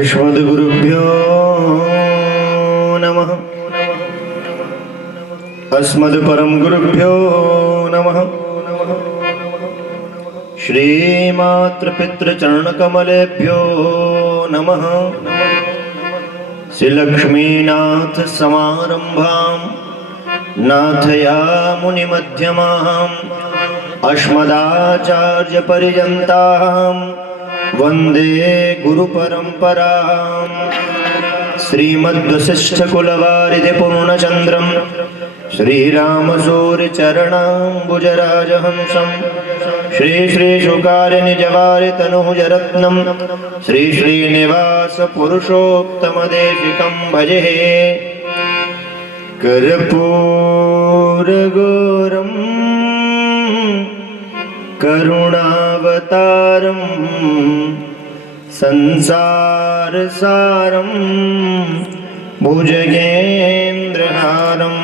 अस्मद्गुरुभ्यो नमः। अस्मद्परम गुरुभ्यो नमः। श्रीमातृपितृचरणकमलेभ्यो नमः। श्रीलक्ष्मीनाथ समारंभां नाथयामुनिमध्यमाम् अस्मदाचार्यपर्यन्तां वन्दे गुरुपरम्पराम्। श्रीमद्वसिष्ठकुलवारिधिपूर्णचन्द्रं श्रीरामसूरिचरणाम्बुजराजहंसं श्रीश्रीशुकार्यनिजवारितनुजरत्नं श्रीश्रीनिवासपुरुषोत्तमदेशिकं भजे। कर्पूरगौरं करुणावतारं संसारसारं भुजगेन्द्रहारं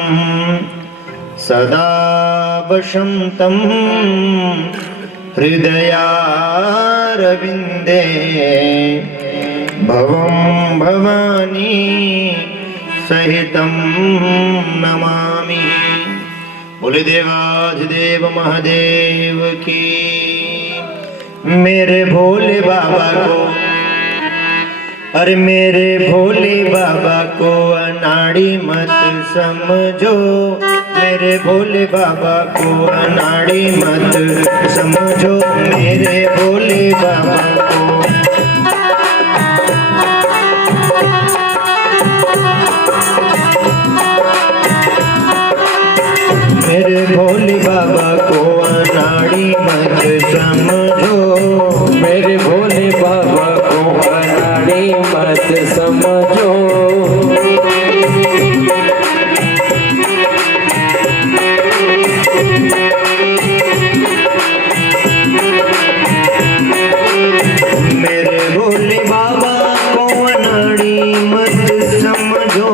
सदा वसन्तं हृदयारविन्दे भवं भवानी सहितं नमामि। बोले देवाधिदेव महादेव की। मेरे भोले बाबा को, अरे मेरे भोले बाबा को अनाड़ी मत समझो। मेरे भोले बाबा को अनाड़ी मत समझो। मेरे भोले बाबा को मेरे भोले बाबा को अनाड़ी मत समझो। मेरे भोले बाबा को अनाड़ी मत समझो। मेरे भोले बाबा को अनाड़ी मत समझो।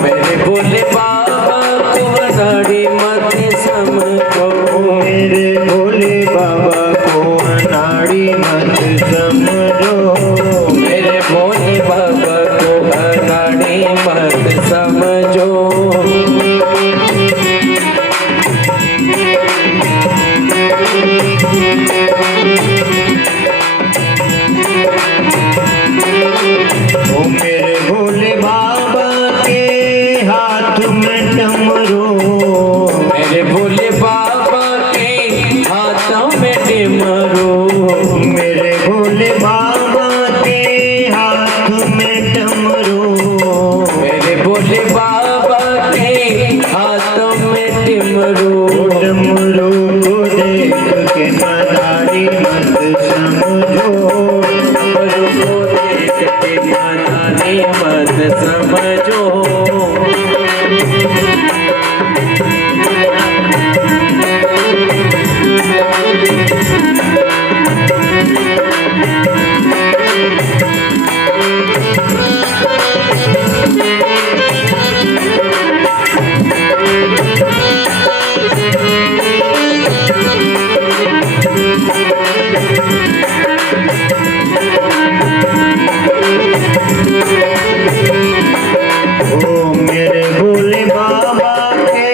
मेरे भोले बाबा को अनाड़ी मत समझो। मेरे भोले बाबा को अनाड़ी मत समझो। मेरे भोले बाबा को अनाड़ी मत समझो। ओ मेरे भोले बाबा के हाथ में डमरू। मेरे भोले बाबा के हाथों में डमरू। मेरे भोले बाबा के हाथ में डमरू। मेरे भोले बाबा के हाथों में डमरू। डमरू को देख के मदारी मत समझो। डमरू को देख के मनाने मत समझो। ओ मेरे भोले बाबा के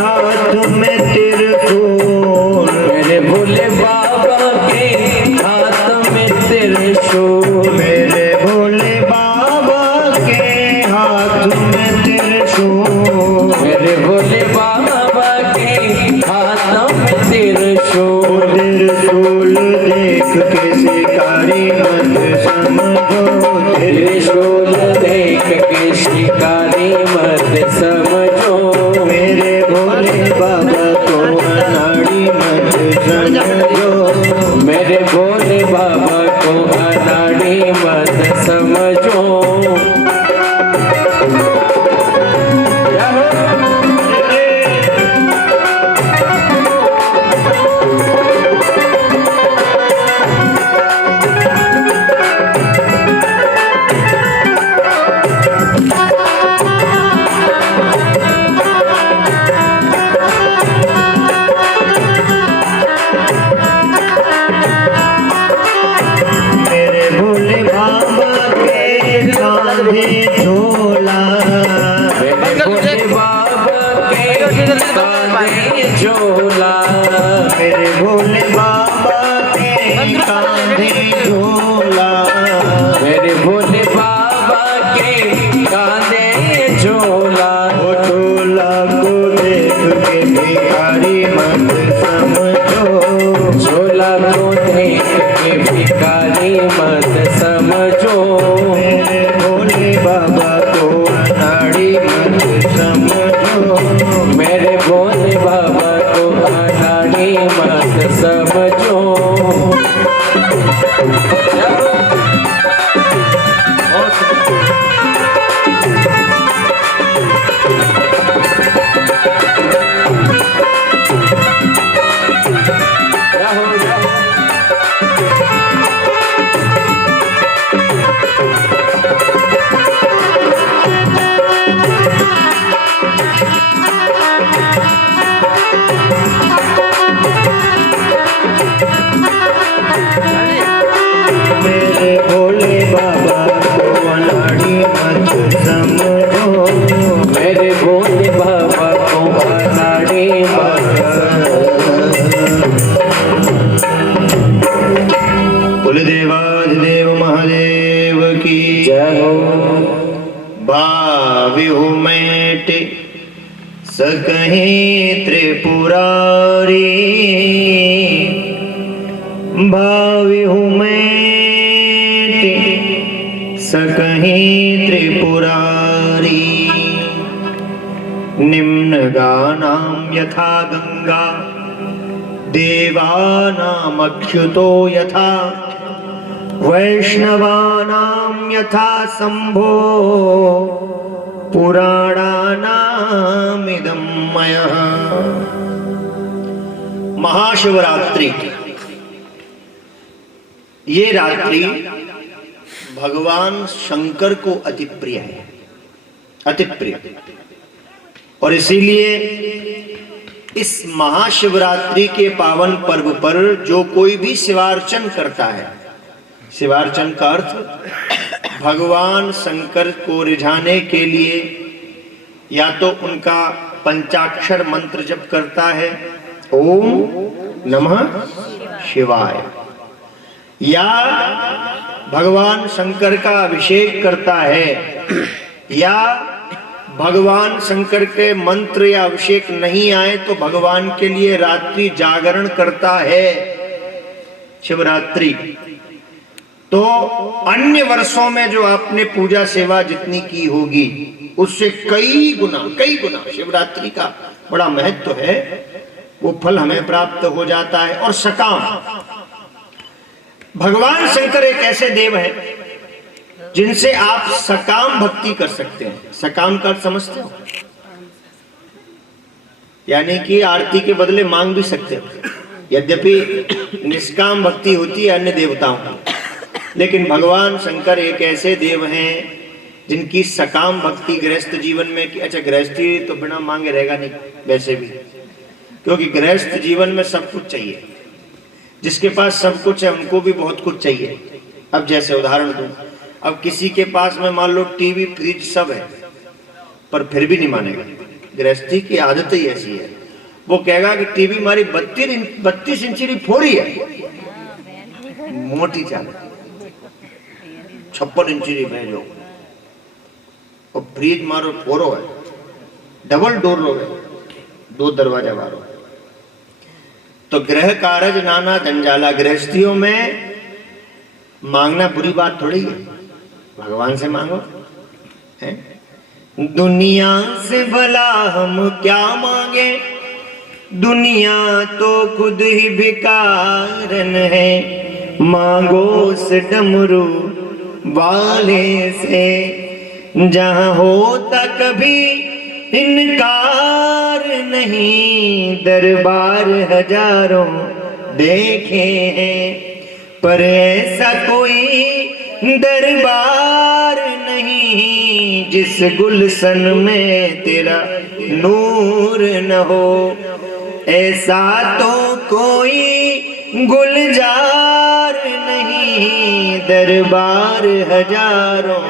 हाथ में त्रिशूल। मेरे भोले बाबा के हाथों में त्रिशूल। मेरे भोले बाबा के हाथ में त्रिशूल। मेरे भोले बाबा के हाथों में त्रिशूल। त्रिशूल देख के शिकारी मत समझो। त्रिशूल देख के शिकारी मत समझो। मेरे भोले बाबा को अनाड़ी मत समझो। मेरे भोले बाबा को अनाड़ी मत समझो। समझो। मेरे भोले बाबा को अनाड़ी मत समझो। मेरे भोले बाबा को अनाड़ी मत कुलदेवाधिदेव महादेव की जय हो। भाविहु मैट सकहीं त्रिपुरारी, भाविहु मैट सकहीं त्रिपुरारी। निम्नगानां यथा गंगा देवानामच्युतो यथा, वैष्णवानां यथा शंभो पुराणानामिदं मयः। महाशिवरात्रि, ये रात्रि भगवान शंकर को अति प्रिय है, अति प्रिय। और इसीलिए इस महाशिवरात्रि के पावन पर्व पर जो कोई भी शिवार्चन करता है, शिवार्चन का अर्थ भगवान शंकर को रिझाने के लिए या तो उनका पंचाक्षर मंत्र जप करता है, ओम नमः शिवाय, या भगवान शंकर का अभिषेक करता है, या भगवान शंकर के मंत्र या अभिषेक नहीं आए तो भगवान के लिए रात्रि जागरण करता है, शिवरात्रि। तो अन्य वर्षों में जो आपने पूजा सेवा जितनी की होगी उससे कई गुना शिवरात्रि का बड़ा महत्व है, वो फल हमें प्राप्त हो जाता है। और सकाम, भगवान शंकर एक ऐसे देव हैं जिनसे आप सकाम भक्ति कर सकते हैं। सकाम का अर्थ समझते हो? यानी कि आरती के बदले मांग भी सकते हो। यद्यपि निष्काम भक्ति होती है अन्य देवताओं की, लेकिन भगवान शंकर एक ऐसे देव हैं जिनकी सकाम भक्ति गृहस्थ जीवन में की। अच्छा, गृहस्थी तो बिना मांगे रहेगा नहीं वैसे भी, क्योंकि गृहस्थ जीवन में सब कुछ चाहिए। जिसके पास सब कुछ है उनको भी बहुत कुछ चाहिए। अब जैसे उदाहरण दूं, अब किसी के पास में मान लो टीवी फ्रिज सब है पर फिर भी नहीं मानेगा। गृहस्थी की आदत ही ऐसी है, वो कहेगा कि टीवी हमारी 32 इंची की फोड़ी है, मोटी चाल 56 इंची की भेजो, और फ्रिज मारो फोरो है, डबल डोर लो है, 2 दरवाजा मारो। तो गृह कारज नाना जंजाला, गृहस्थियों में मांगना बुरी बात थोड़ी है, भगवान से मांगो है? दुनिया से भला हम क्या मांगे, दुनिया तो खुद ही भिकारन है, मांगो उस डमरू वाले से, जहां होता कभी इनकार नहीं, दरबार हजारों देखे हैं पर ऐसा कोई दरबार नहीं जिस गुलशन में तेरा नूर न हो, ऐसा तो कोई गुलजार नहीं, दरबार हजारों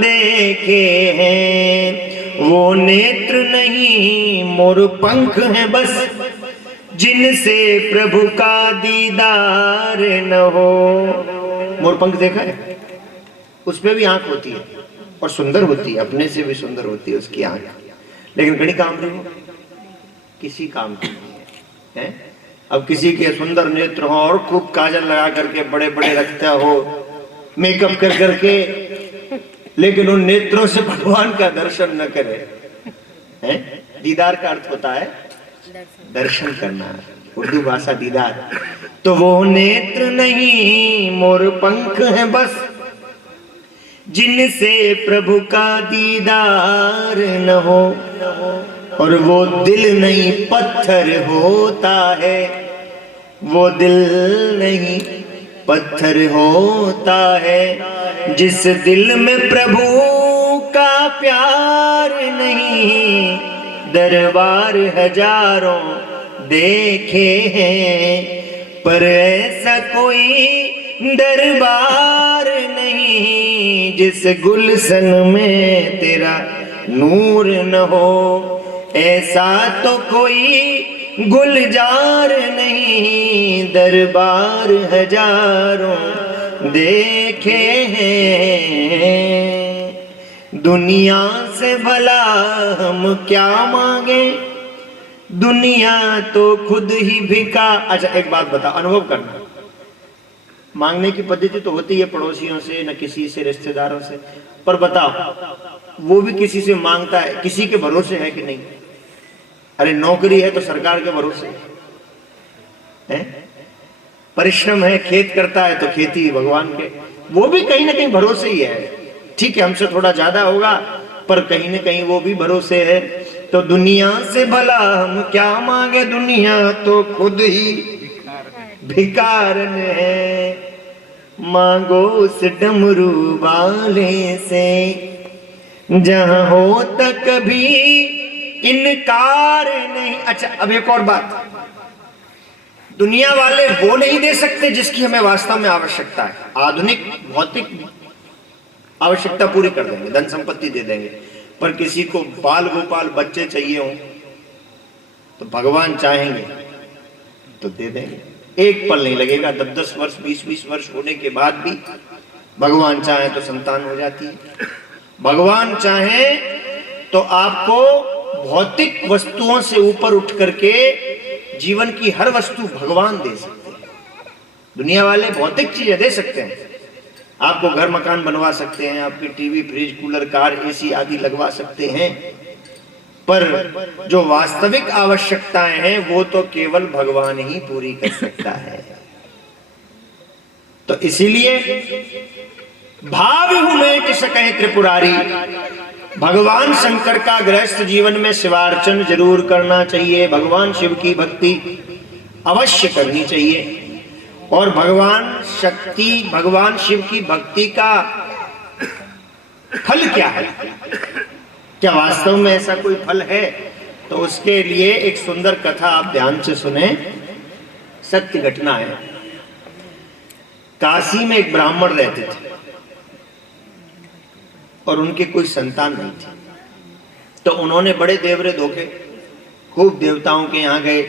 देखे हैं। वो नेत्र नहीं मोर पंख हैं बस, जिनसे प्रभु का दीदार न हो। मोर पंख देखा है? उस पे भी आंख होती है और सुंदर होती है, अपने से भी सुंदर होती है उसकी आंख, लेकिन कड़ी काम नहीं हो, किसी काम की नहीं है। अब किसी के सुंदर नेत्र हो और खूब काजल लगा करके बड़े बड़े रखता हो, मेकअप कर करके, लेकिन उन नेत्रों से भगवान का दर्शन न करे, हैं? दीदार का अर्थ होता है दर्शन करना, उर्दू भाषा दीदार, तो वो नेत्र नहीं मोर पंख है बस, जिनसे प्रभु का दीदार न हो। और वो दिल नहीं पत्थर होता है, वो दिल नहीं पत्थर होता है, जिस दिल में प्रभु का प्यार नहीं। दरबार हजारों देखे हैं, पर ऐसा कोई दरबार नहीं, जिस गुलशन में तेरा नूर न हो। ऐसा तो कोई गुलजार नहीं, दरबार हजारों देखे हैं। दुनिया से भला हम क्या मांगे, दुनिया तो खुद ही भिका। अच्छा एक बात बता, अनुभव करना, मांगने की पद्धति तो होती है पड़ोसियों से, न किसी से, रिश्तेदारों से, पर बताओ वो भी किसी से मांगता है, किसी के भरोसे है कि नहीं? अरे नौकरी है तो सरकार के भरोसे है, परिश्रम है, खेत करता है तो खेती भगवान के, वो भी कहीं ना कहीं भरोसे ही है। ठीक है हमसे थोड़ा ज्यादा होगा, पर कहीं ना कहीं वो भी भरोसे है। तो दुनिया से भला हम क्या मांगे, दुनिया तो खुद ही भिखारन है। मांगो उस डमरू वाले से, जहां हो तक कभी इनकार नहीं। अच्छा अब एक और बात, दुनिया वाले वो नहीं दे सकते जिसकी हमें वास्तव में आवश्यकता है। आधुनिक भौतिक आवश्यकता पूरी कर देंगे, धन संपत्ति दे देंगे, पर किसी को बाल गोपाल बच्चे चाहिए हो तो भगवान चाहेंगे तो दे देंगे। एक पल नहीं लगेगा, 10-10 वर्ष 20-20 वर्ष होने के बाद भी भगवान चाहे तो संतान हो जाती है। भगवान चाहे तो आपको भौतिक वस्तुओं से ऊपर उठ करके जीवन की हर वस्तु भगवान दे सकते हैं। दुनिया वाले भौतिक चीजें दे सकते हैं, आपको घर मकान बनवा सकते हैं, आपकी TV fridge cooler car AC आदि लगवा सकते हैं, पर जो वास्तविक आवश्यकताएं हैं वो तो केवल भगवान ही पूरी कर सकता है। तो इसीलिए भाव हुमेट सके त्रिपुरारी, भगवान शंकर का गृहस्थ जीवन में शिवार्चन जरूर करना चाहिए, भगवान शिव की भक्ति अवश्य करनी चाहिए। और भगवान शिव की भक्ति का फल क्या है, क्या वास्तव में ऐसा कोई फल है? तो उसके लिए एक सुंदर कथा आप ध्यान से सुने, सत्य घटना है। काशी में एक ब्राह्मण रहते थे और उनके कोई संतान नहीं थी। तो उन्होंने बड़े देवरे धोखे, खूब देवताओं के यहाँ गए,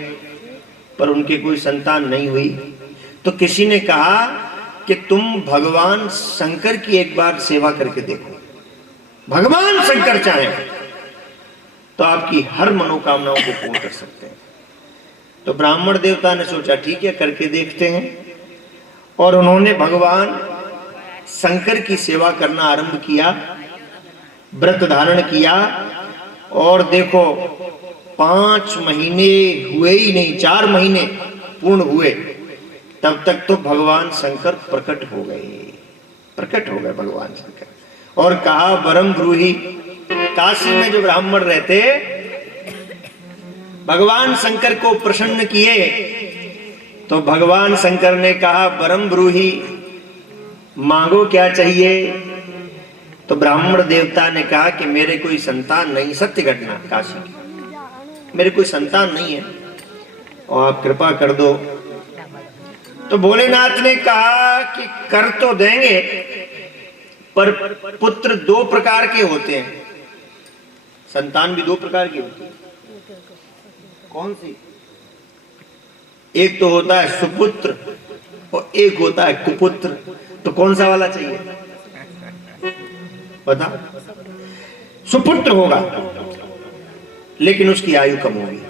पर उनके कोई संतान नहीं हुई। तो किसी ने कहा कि तुम भगवान शंकर की एक बार सेवा करके देखो, भगवान शंकर चाहे तो आपकी हर मनोकामनाओं को पूर्ण कर सकते हैं। तो ब्राह्मण देवता ने सोचा ठीक है करके देखते हैं, और उन्होंने भगवान शंकर की सेवा करना आरंभ किया, व्रत धारण किया, और देखो 5 महीने हुए ही नहीं, 4 महीने पूर्ण हुए, तब तक तो भगवान शंकर प्रकट हो गए भगवान शंकर, और कहा वरम ब्रूहि। काशी में जो ब्राह्मण रहते भगवान शंकर को प्रसन्न किए, तो भगवान शंकर ने कहा वरम ब्रूहि, मांगो क्या चाहिए? तो ब्राह्मण देवता ने कहा कि मेरे कोई संतान नहीं, सत्य घटना काशी की, मेरे कोई संतान नहीं है और आप कृपा कर दो। तो भोलेनाथ ने कहा कि कर तो देंगे, पर पुत्र 2 प्रकार के होते हैं, संतान भी 2 प्रकार की होती है। कौन सी? एक तो होता है सुपुत्र और एक होता है कुपुत्र। तो कौन सा वाला चाहिए बता? सुपुत्र होगा लेकिन उसकी आयु कम होगी,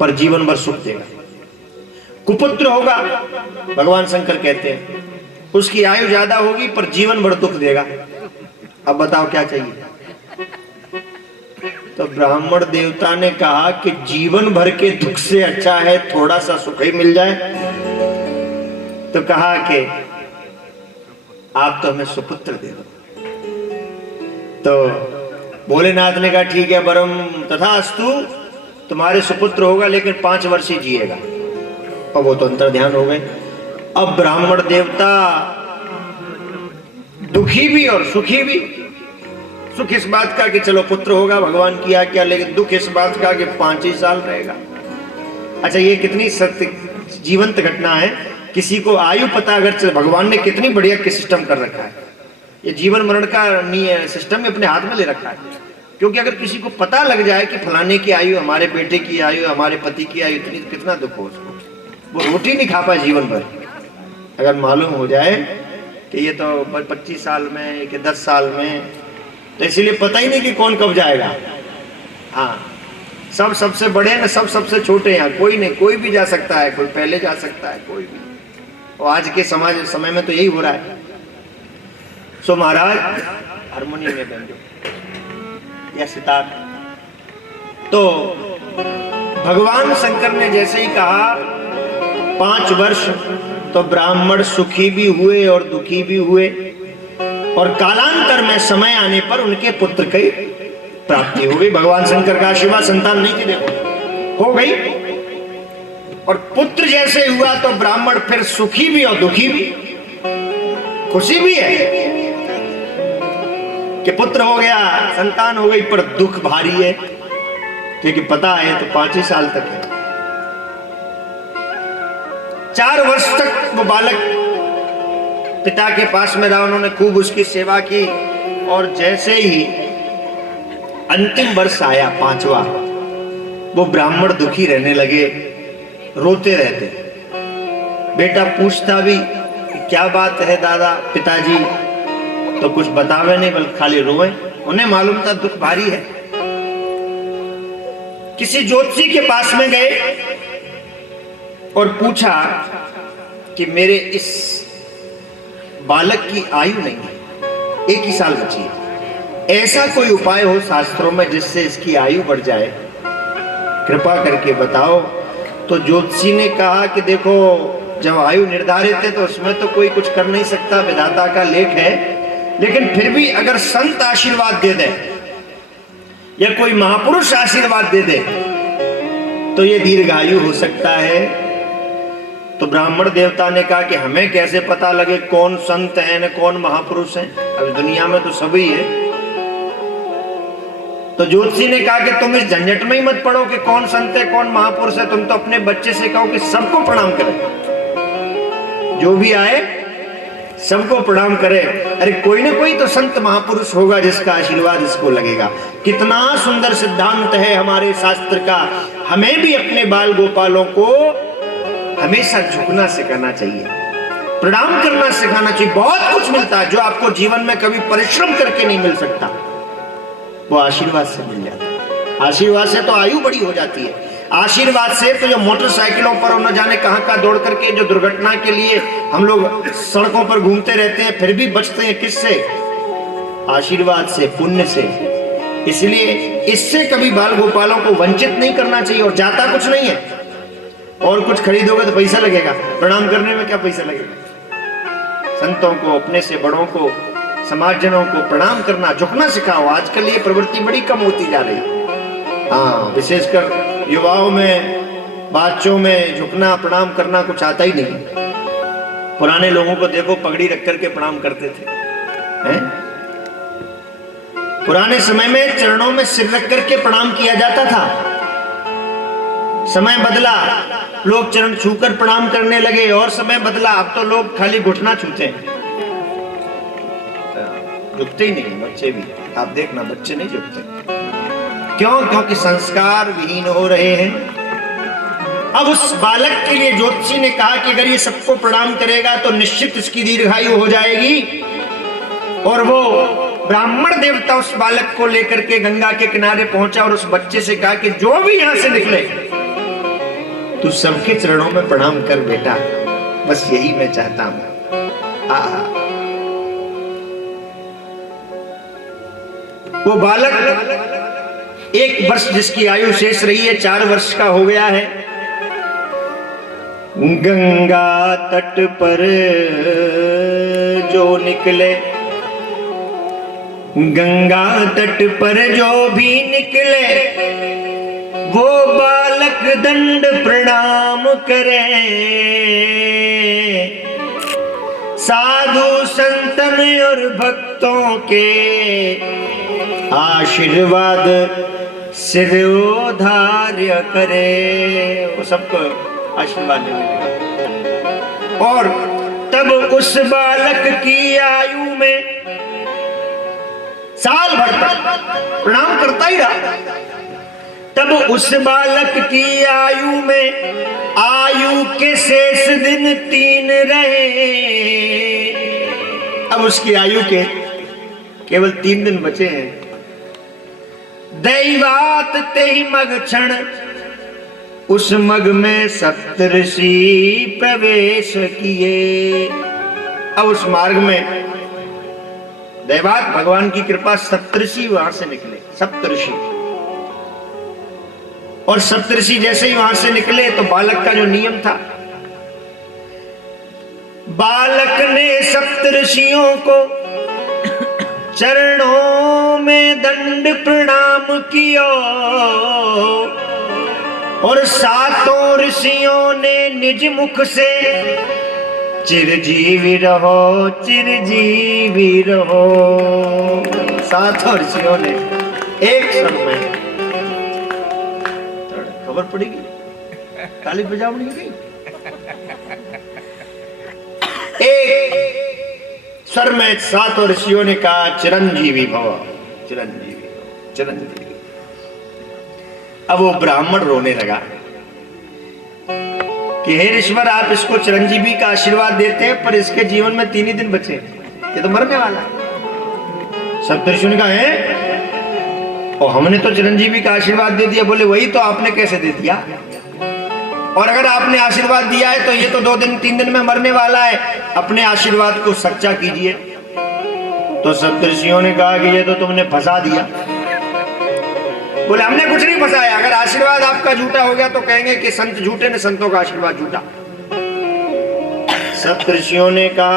पर जीवन भर सुख देगा। कुपुत्र होगा, भगवान शंकर कहते हैं उसकी आयु ज्यादा होगी पर जीवन भर दुख देगा। अब बताओ क्या चाहिए? तो ब्राह्मण देवता ने कहा कि जीवन भर के दुख से अच्छा है थोड़ा सा सुख ही मिल जाए। तो कहा कि आप तो हमें सुपुत्र दे दो। तो भोलेनाथ ने कहा ठीक है परम तथास्तु, तुम्हारे सुपुत्र होगा लेकिन 5 वर्ष ही जिएगा। और वो तो अंतर्ध्यान हो गए। अब ब्राह्मण देवता दुखी भी और सुखी भी। सुख इस बात का कि चलो पुत्र होगा, भगवान की आज्ञा, लेकिन दुख इस बात का कि 5 ही साल रहेगा। अच्छा, ये कितनी सत्य जीवंत घटना है। किसी को आयु पता अगर चले, भगवान ने कितनी बढ़िया सिस्टम कर रखा है। ये जीवन मरण का सिस्टम अपने हाथ में ले रखा है। क्योंकि अगर किसी को पता लग जाए कि फलाने की आयु, हमारे बेटे की आयु, हमारे पति की आयु इतनी, कितना दुख हो उसको, वो रोटी नहीं खा पाए जीवन भर। अगर मालूम हो जाए कि ये तो 25 साल में कि 10 साल में, तो इसीलिए पता ही नहीं कि कौन कब जाएगा। हाँ, सब सबसे बड़े ना, सब सबसे छोटे हैं, कोई नहीं, कोई भी जा सकता है, कोई पहले जा सकता है, कोई भी। और आज के समय में तो यही हो रहा है। सो महाराज हारमोनियम में बैंजो या सितार, तो भगवान शंकर ने जैसे ही कहा 5 वर्ष, तो ब्राह्मण सुखी भी हुए और दुखी भी हुए। और कालांतर में समय आने पर उनके पुत्र की प्राप्ति हो गई। भगवान शंकर का आशीर्वाद, संतान नहीं थी, देखो हो गई। और पुत्र जैसे हुआ तो ब्राह्मण फिर सुखी भी और दुखी भी। खुशी भी है कि पुत्र हो गया, संतान हो गई, पर दुख भारी है क्योंकि पता है तो 5 ही साल तक है। 4 वर्ष तक वो बालक पिता के पास में रहा, उन्होंने खूब उसकी सेवा की। और जैसे ही अंतिम वर्ष आया 5वां, वो ब्राह्मण दुखी रहने लगे, रोते रहते। बेटा पूछता भी क्या बात है दादा पिताजी, तो कुछ बतावे नहीं, बल्कि खाली रोए। उन्हें मालूम था दुख भारी है। किसी ज्योतिषी के पास में गए और पूछा कि मेरे इस बालक की आयु नहीं है, 1 ही साल बची है, ऐसा कोई उपाय हो शास्त्रों में जिससे इसकी आयु बढ़ जाए, कृपा करके बताओ। तो ज्योतिषी ने कहा कि देखो, जब आयु निर्धारित है तो उसमें तो कोई कुछ कर नहीं सकता, विधाता का लेख है। लेकिन फिर भी अगर संत आशीर्वाद दे दे या कोई महापुरुष आशीर्वाद दे दे तो ये दीर्घायु हो सकता है। तो ब्राह्मण देवता ने कहा कि हमें कैसे पता लगे कौन संत है न कौन महापुरुष है, अब दुनिया में तो सभी है। तो ज्योतिषी ने कहा कि तुम इस झंझट में ही मत पड़ो कि कौन संत है कौन महापुरुष है, तुम तो अपने बच्चे से कहो कि सबको प्रणाम करे, जो भी आए सबको प्रणाम करे। अरे कोई ना कोई तो संत महापुरुष होगा जिसका आशीर्वाद इसको लगेगा। कितना सुंदर सिद्धांत है हमारे शास्त्र का। हमें भी अपने बाल गोपालों को हमेशा झुकना सिखाना चाहिए, प्रणाम करना सिखाना चाहिए। बहुत कुछ मिलता है जो आपको जीवन में कभी परिश्रम करके नहीं मिल सकता, वो आशीर्वाद से मिल जाता है। आशीर्वाद से तो आयु बड़ी हो जाती है। आशीर्वाद से तो जो मोटरसाइकिलों पर न जाने कहां का दौड़ करके जो दुर्घटना के लिए हम लोग सड़कों पर घूमते रहते हैं फिर भी बचते हैं, किससे? आशीर्वाद से, पुण्य से। इसलिए इससे कभी बाल गोपालों को वंचित नहीं करना चाहिए। और जाता कुछ नहीं है, और कुछ खरीदोगे तो पैसा लगेगा, प्रणाम करने में क्या पैसा लगेगा? संतों को, अपने से बड़ों को, समाजजनों को प्रणाम करना, झुकना सिखाओ। आजकल ये प्रवृत्ति बड़ी कम होती जा रही है। हाँ, विशेषकर युवाओं में, बच्चों में झुकना प्रणाम करना कुछ आता ही नहीं। पुराने लोगों को देखो, पगड़ी रख करके प्रणाम करते थे, हैं? पुराने समय में चरणों में सिर रख करके प्रणाम किया जाता था। समय बदला, लोग चरण छूकर प्रणाम करने लगे, और समय बदला, अब तो लोग खाली घुटना छूते हैं, झुकते ही नहीं। बच्चे भी आप देखना, बच्चे नहीं झुकते। क्यों? क्योंकि संस्कार विहीन हो रहे हैं। अब उस बालक के लिए ज्योतिषी ने कहा कि अगर ये सबको प्रणाम करेगा तो निश्चित इसकी दीर्घायु हो जाएगी। और वो ब्राह्मण देवता उस बालक को लेकर के गंगा के किनारे पहुंचा और उस बच्चे से कहा कि जो भी यहां से निकले तू सबके चरणों में प्रणाम कर बेटा, बस यही मैं चाहता हूं। वो बालक 1 वर्ष जिसकी आयु शेष रही है 4 वर्ष का हो गया है। गंगा तट पर जो निकले, गंगा तट पर जो भी निकले, वो बालक दंड प्रणाम करे। साधु संतन और भक्तों के आशीर्वाद सिरोधार्य करे। वो सबको आशीर्वाद देने। और तब उस बालक की आयु में साल भर तक प्रणाम करता ही रहा। तब उस बालक की आयु में आयु के शेष दिन 3 रहे। अब उसकी आयु के केवल 3 दिन बचे हैं। दैवात ते ही मग क्षण, उस मग में सप्तऋषि प्रवेश किए। अब उस मार्ग में दैवात भगवान की कृपा सप्तऋषि वहां से निकले। सप्तऋषि, और सप्तऋषि जैसे ही वहां से निकले तो बालक का जो नियम था, बालक ने सप्तऋषियों को चरणों में दंड प्रणाम किया और 7 ऋषियों ने निज मुख से चिरजीवी रहो, चिरजीवी रहो। 7 ऋषियों ने एक स्वर में, खबर पड़ेगी, ताली बजावनी गई, एक स्वर में 7 ऋषियों ने कहा चिरंजीवी भव, चिरंजीवी भव, चिरंजीवी। अब वो ब्राह्मण रोने लगा कि हे ईश्वर, आप इसको चिरंजीवी का आशीर्वाद देते हैं पर इसके जीवन में 3 ही दिन बचे, ये तो मरने वाला है। सप्तऋषियों ने कहा है, और हमने तो चिरंजीवी का आशीर्वाद दे दिया। बोले वही तो आपने कैसे दे दिया, और अगर आपने आशीर्वाद दिया है तो ये तो 2-3 दिन में मरने वाला है, अपने आशीर्वाद को सच्चा कीजिए। तो सप्तऋषियों ने कहा कि ये तो तुमने फंसा दिया। बोले हमने कुछ नहीं फंसाया, अगर आशीर्वाद आपका झूठा हो गया तो कहेंगे कि संत झूठे ने, संतों का आशीर्वाद झूठा। सप्तऋषियों ने कहा